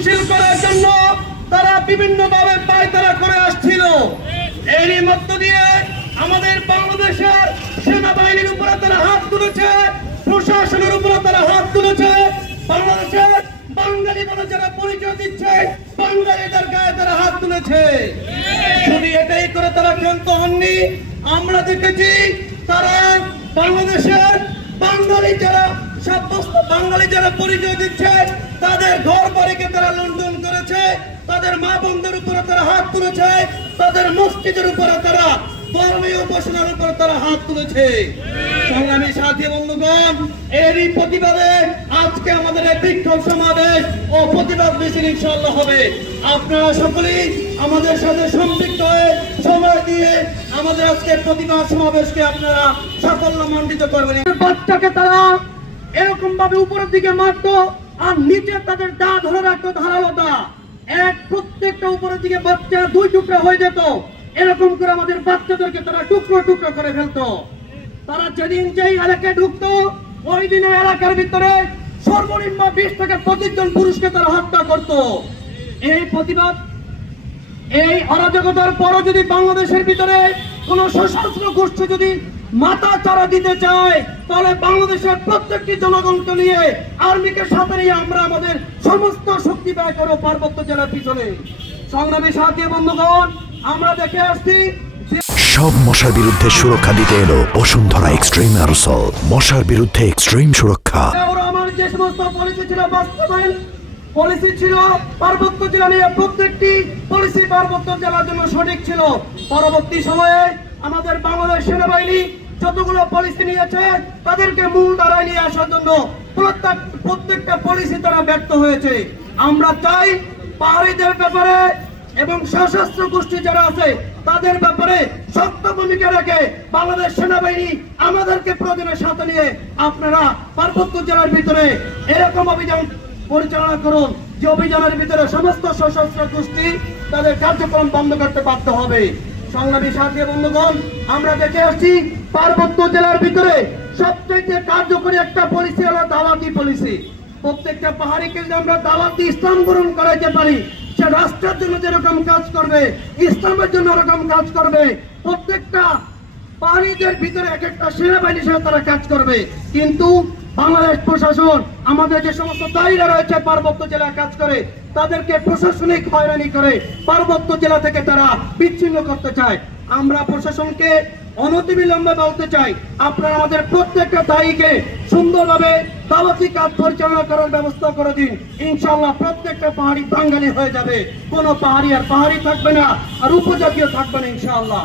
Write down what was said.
মিছিল করার জন্য তারা বিভিন্নভাবে পায়তারা করে আসছিল। এরই মধ্য দিয়ে আমাদের বাংলাদেশের সেনাবাহিনীর উপরে তারা হাত তুলেছে, প্রশাসনের উপরে তারা হাত তুলেছে। বাংলাদেশের বাঙালি বলে যারা পরিচয় দিচ্ছে বাঙালিদের গায়ে তারা হাত তুলেছে। শুধু এটাই করে তারা ক্ষান্ত হননি, আমরা দেখেছি তারা বাংলাদেশের বাঙালি যারা সাব্যস্ত বাঙালি যারা পরিচয় দিচ্ছে তাদের ঘর বাড়িকে তারা লুণ্ঠন করেছে, তাদের মা বোনদের উপরে তারা হাত তুলেছে, তাদের মসজিদের উপরে তারা ধর্মীয় উপাসনার উপরে তারা হাত তুলেছে। সংগ্রামী সাথী বন্ধুগণ, এরই প্রতিবাদে আজকে আমাদের এই বিক্ষোভ সমাবেশ ও প্রতিবাদ মিছিল ইনশাআল্লাহ হবে। আপনারা সকলেই আমাদের সাথে সম্পৃক্ত হয়ে সময় দিয়ে আমাদের আজকে প্রতিবাদ সমাবেশকে আপনারা সাফল্যমণ্ডিত করবেন। বাচ্চাকে তারা এরকম ভাবে উপরের দিকে মারতো আর নিচে তাদের দা ধরে রাখতো ধারালো দা, এক প্রত্যেকটা উপরের দিকে বাচ্চা দুই টুকরা হয়ে যেত। এরকম করে আমাদের বাচ্চাদেরকে তারা টুকরো টুকরো করে ফেলতো। তারা যেদিন যেই এলাকায় ঢুকতো ওই দিন ওই এলাকার ভিতরে সর্বনিম্ন 20 থেকে 25 জন পুরুষকে তারা হত্যা করত। এই প্রতিবাদ এই অরাজকতার পরও যদি বাংলাদেশের ভিতরে কোন সশস্ত্র গোষ্ঠী যদি মাথা চারা দিতে চায় তাহলে বাংলাদেশের প্রত্যেকটি জনগণকে নিয়ে আর্মিকে সাথে নিয়ে আমরা আমাদের সমস্ত শক্তি ব্যয় করব পার্বত্য জেলার পিছনে। সংগ্রামী সাথী বন্ধুগণ, আমরা দেখে আসছি সব মশার বিরুদ্ধে সুরক্ষা দিতে এলো বসুন্ধরা এক্সট্রিম অ্যারোসল। মশার বিরুদ্ধে এক্সট্রিম সুরক্ষা। আমার যে সমস্ত পলিসি ছিল বাস্তবায়ন পলিসি ছিল পার্বত্য জেলা নিয়ে, প্রত্যেকটি পলিসি পার্বত্য জেলার জন্য সঠিক ছিল। পরবর্তী সময়ে আমাদের বাংলাদেশ সেনাবাহিনী যতগুলো পলিসি নিয়েছে তাদেরকে মূল ধারায় নিয়ে আসার জন্য প্রত্যেকটা পলিসি তারা ব্যর্থ হয়েছে। আমরা চাই পাহাড়িদের ব্যাপারে এবং সশস্ত্র গোষ্ঠী যারা আছে তাদের ব্যাপারে শক্ত ভূমিকা রেখে বাংলাদেশ সেনাবাহিনী আমাদেরকে প্রয়োজনের সাথে নিয়ে আপনারা পার্বত্য জেলার ভিতরে এরকম অভিযান পরিচালনা করুন যে অভিযানের ভিতরে সমস্ত সশস্ত্র গোষ্ঠী তাদের কার্যক্রম বন্ধ করতে বাধ্য হবে। সংগ্রামী সাথী বন্ধুগণ, আমরা দেখে আসছি পার্বত্য জেলার ভিতরে সবচেয়ে কার্যকরী একটা পলিসি হলো দাওয়াতি পলিসি। প্রত্যেকটা পাহাড়িকে যদি আমরা দাওয়াতি ইসলাম গ্রহণ করাইতে পারি, সে রাষ্ট্রের জন্য যেরকম কাজ করবে ইসলামের জন্য ওরকম কাজ করবে। প্রত্যেকটা পাহাড়িদের ভিতরে এক একটা সেনাবাহিনীর সাথে তারা কাজ করবে। কিন্তু বাংলাদেশ প্রশাসন আমাদের যে সমস্ত দায়ীরা রয়েছে পার্বত্য জেলায় কাজ করে তাদেরকে প্রশাসনিক হয়রানি করে পার্বত্য জেলা থেকে তারা বিচ্ছিন্ন করতে চায়। আমরা প্রশাসনকে অনতিবিলম্বে বলতে চাই, আপনারা আমাদের প্রত্যেকটা দায়ীকে সুন্দরভাবে দাওয়াতি কাজ পরিচালনা করার ব্যবস্থা করে দিন। ইনশাআল্লাহ প্রত্যেকটা পাহাড়ি বাঙালি হয়ে যাবে, কোনো পাহাড়ি আর পাহাড়ি থাকবে না, আর উপজাতীয় থাকবে না ইনশাআল্লাহ।